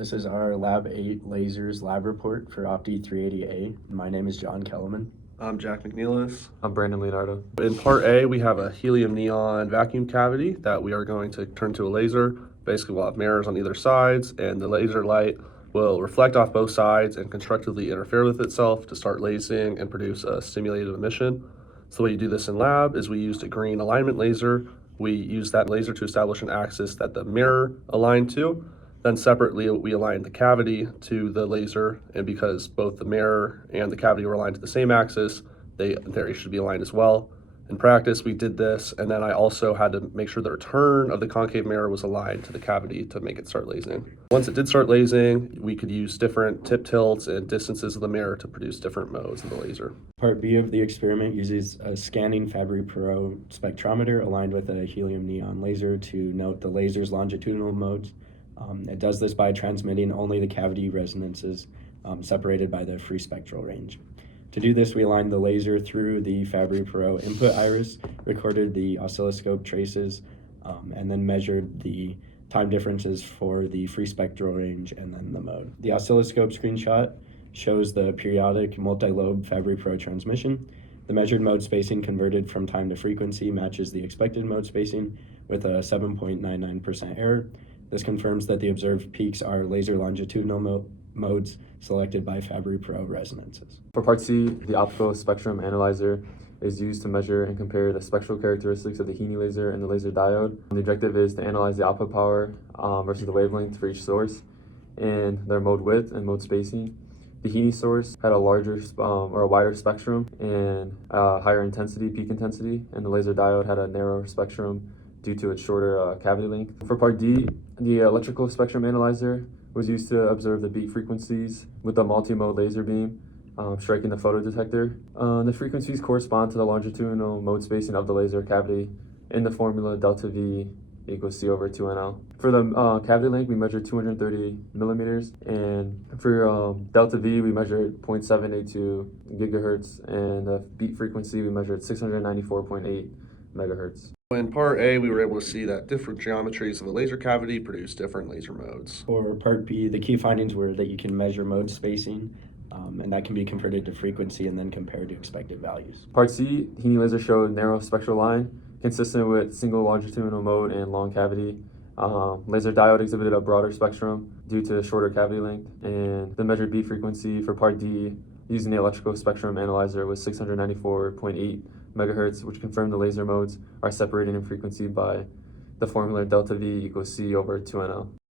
This is our Lab 8 lasers lab report for OPTI380A. My name is John Kellerman. I'm Jack McNeilis. I'm Brandon Leonardo. In part A, we have a helium neon vacuum cavity that we are going to turn to a laser. Basically, we'll have mirrors on either sides, and the laser light will reflect off both sides and constructively interfere with itself to start lasing and produce a stimulated emission. So the way you do this in lab is we used a green alignment laser. We use that laser to establish an axis that the mirror aligned to. Then separately, we aligned the cavity to the laser, and because both the mirror and the cavity were aligned to the same axis, they should be aligned as well. In practice, we did this, and then I also had to make sure the return of the concave mirror was aligned to the cavity to make it start lasing. Once it did start lasing, we could use different tip tilts and distances of the mirror to produce different modes of the laser. Part B of the experiment uses a scanning Fabry-Perot spectrometer aligned with a helium neon laser to note the laser's longitudinal modes. It does this by transmitting only the cavity resonances separated by the free spectral range. To do this, we aligned the laser through the Fabry-Perot input iris, recorded the oscilloscope traces, and then measured the time differences for the free spectral range and then the mode. The oscilloscope screenshot shows the periodic multi-lobe Fabry-Perot transmission. The measured mode spacing converted from time to frequency matches the expected mode spacing with a 7.99% error. This confirms that the observed peaks are laser longitudinal modes selected by Fabry-Perot resonances. For part C, the optical spectrum analyzer is used to measure and compare the spectral characteristics of the HENI laser and the laser diode. The objective is to analyze the output power versus the wavelength for each source and their mode width and mode spacing. The HENI source had a larger or a wider spectrum and higher intensity, peak intensity, and the laser diode had a narrower spectrum due to its shorter cavity length. For part D, the electrical spectrum analyzer was used to observe the beat frequencies with a multi-mode laser beam striking the photodetector. The frequencies correspond to the longitudinal mode spacing of the laser cavity in the formula delta V equals C over 2NL. For the cavity length, we measured 230 millimeters, and for delta V, we measured 0.782 gigahertz, and the beat frequency, we measured 694.8 megahertz. In part A, we were able to see that different geometries of the laser cavity produce different laser modes. For part B, the key findings were that you can measure mode spacing, and that can be converted to frequency and then compared to expected values. Part C, HENI laser showed narrow spectral line consistent with single longitudinal mode and long cavity. Laser diode exhibited a broader spectrum due to shorter cavity length, and the measured beat frequency for part D using the electrical spectrum analyzer was 694.8 megahertz, which confirmed the laser modes are separated in frequency by the formula delta V equals C over 2NL.